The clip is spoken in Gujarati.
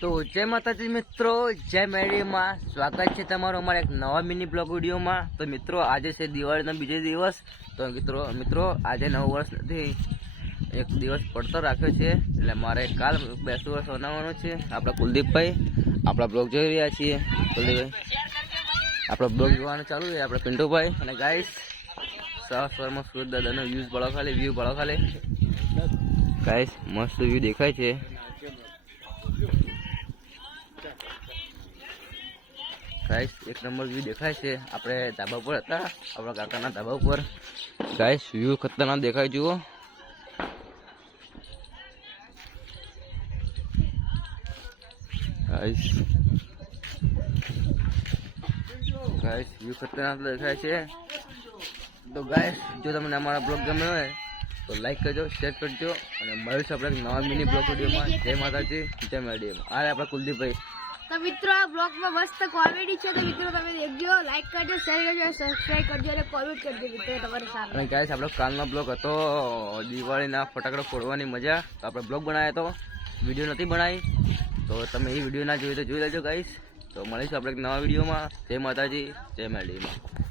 તો જય માતાજી મિત્રો, જય મેળીમાં સ્વાગત છે તમારું અમારા એક નવા મિની બ્લોગ વિડીયોમાં। તો મિત્રો આજે છે દિવાળીનો બીજો દિવસ। તો મિત્રો આજે નવું વર્ષ નથી, એક દિવસ પડતો રાખ્યો છે, એટલે મારે કાલ બેસતું વર્ષ મનાવવાનું છે। આપણા કુલદીપભાઈ આપણા બ્લોગ જોઈ રહ્યા છીએ। કુલદીપભાઈ આપણો બ્લોગ જોવાનું ચાલુ છે, આપણે પિન્ટુભાઈ અને ગાઈસ સવારમાં સુરત દાદાનો વ્યૂ બળો ખાલી ગાઈસ મસ્ત વ્યૂ દેખાય છે। ગાઈસ એક નંબર વ્યૂ દેખાય છે। આપણે ધાબા પર હતા, આપણા કાકાના ધાબા ઉપર। ગાઈસ વ્યૂ ખતરનાક દેખાય, જુઓ ગાઈસ વ્યૂ ખતરનાક દેખાય છે। તો ગાઈસ જો તમને અમારા બ્લોગ ગમ્યો હોય તો લાઈક કરજો, શેર કરજો અને મળીશું આપણે નવા મિની બ્લોગ વિડીયોમાં। જય માતાજી, જય મેડીએમ। આ આપણા કુલદીપભાઈ। તો મિત્રો આ બ્લોગમાં મસ્ત કોમેડી છે, તો મિત્રો તમે દેખજો, લાઈક કરજો, શેર કરજો, સબસ્ક્રાઇબ કરજો અને કોમેન્ટ કરજો મિત્રો તમારે સારું। અને ગાઈસ આપણો કાલનો બ્લોગ હતો દિવાળીના ફટાકડા ફોડવાની મજા, તો આપણે બ્લોગ બનાવ્યો હતો, વિડીયો નથી બનાવી, તો તમે એ વિડીયો ના જોઈ તો જોઈ લેજો ગાઈસ। તો મળીશું આપણે એક નવા વિડીયોમાં। જય માતાજી, જય મેડીમાં।